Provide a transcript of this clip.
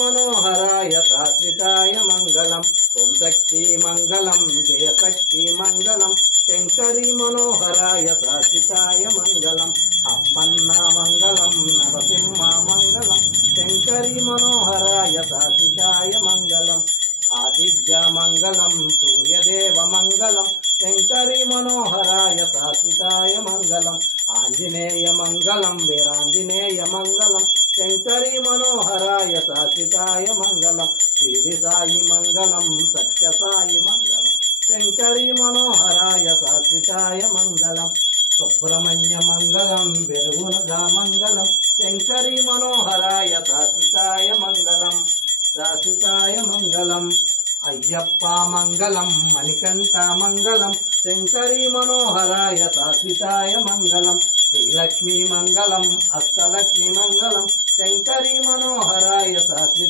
मनोहराय शाश्विताय मंगलम। ओम शक्ति मंगलम जय शक्ति मंगलम। शंकरी मनोहराय शाश्विताय मंगलम। अपन्ना मंगलम नरसिंह मंगलम। शंकरी मनोहराय शाश्विताय मंगलम। आदित्य मंगलम सूर्यदेव मंगलम। शंकरी मनोहराय शाश्विताय मंगलम। आंजनेय मंगलम वीरांजनेय मंगलम। शंकरी मनोहराय शाश्विताय मंगलम। शिरडी साई मंगलम सत्य साई मंगलम। शंकरी मनोहराय शाश्विताय मंगलम। सुब्रह्मण्य मंगलम बिरगुनगा मंगलम। शंकरी मनोहराय शाश्विताय मंगलम। शाश्विताय मंगलम। अय्यप्पा मंगलम मणिकंठ मंगलम। शंकरी मनोहराय शाश्विताय मंगलम। श्रीलक्ष्मी मंगलम अष्टलक्ष्मी मंगलम। शंकरी मनोहराय शाश्विताय